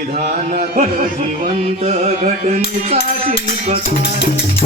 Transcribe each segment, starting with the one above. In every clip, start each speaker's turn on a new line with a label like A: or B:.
A: संविधानात जिवंत घटनेचा शिल्पकार.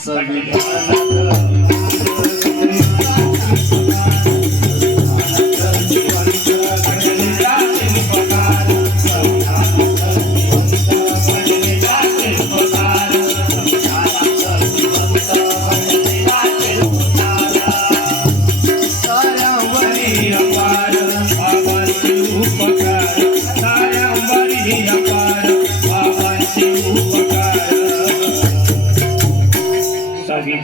A: सभी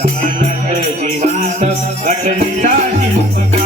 A: दानक जीवात अटनिता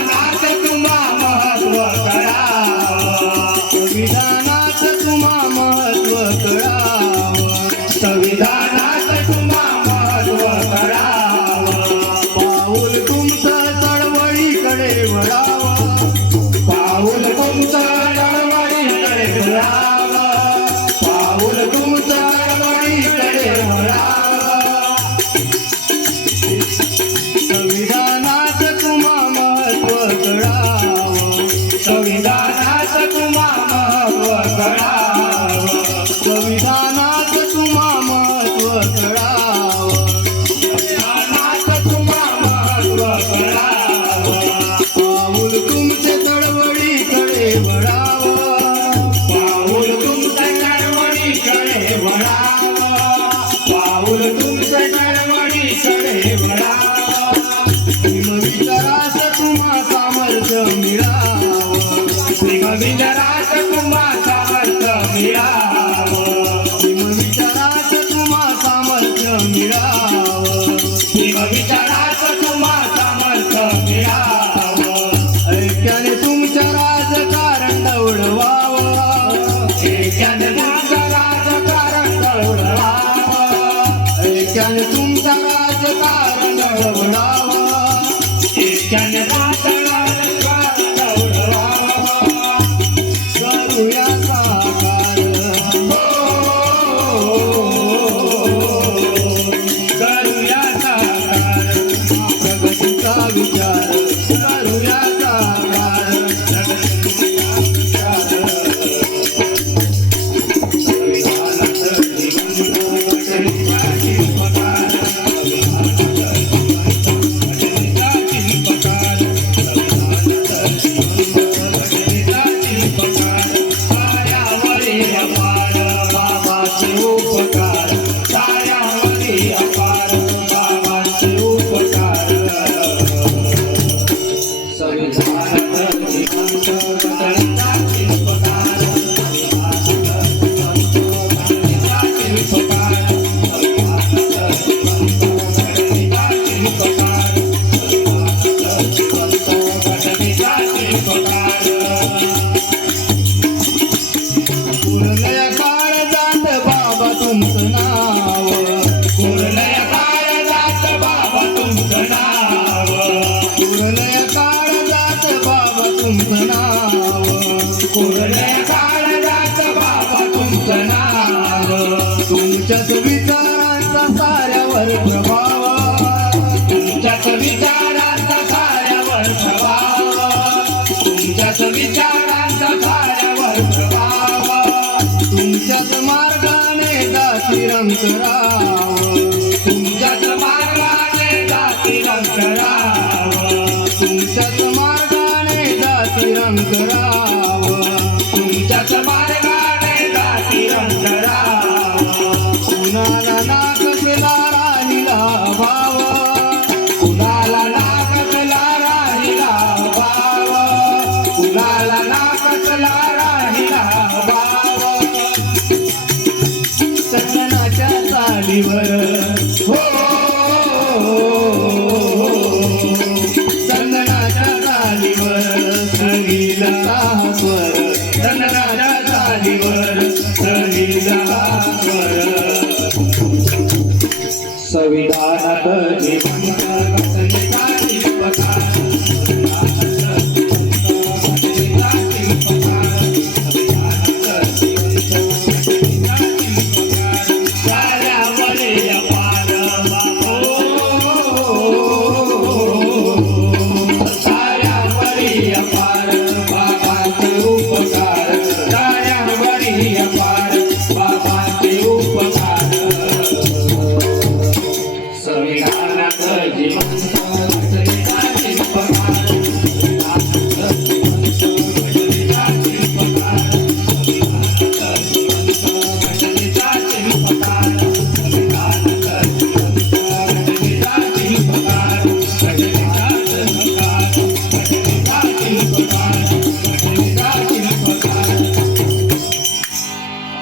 A: Can Thank
B: you.
A: कोरड्या काळजात बाबा तुमचं नाव
B: तुमच्याच विचारांचा साऱ्यावर प्रभाव.
A: तुमच्याच विचारांचा साऱ्यावर प्रभाव. तुमच्याच विचारांचा साऱ्यावर प्रभाव
B: तुमच्याच मार्गाने जाती रंगराव स्वर
A: चंदनाच्या चालीवर Bye.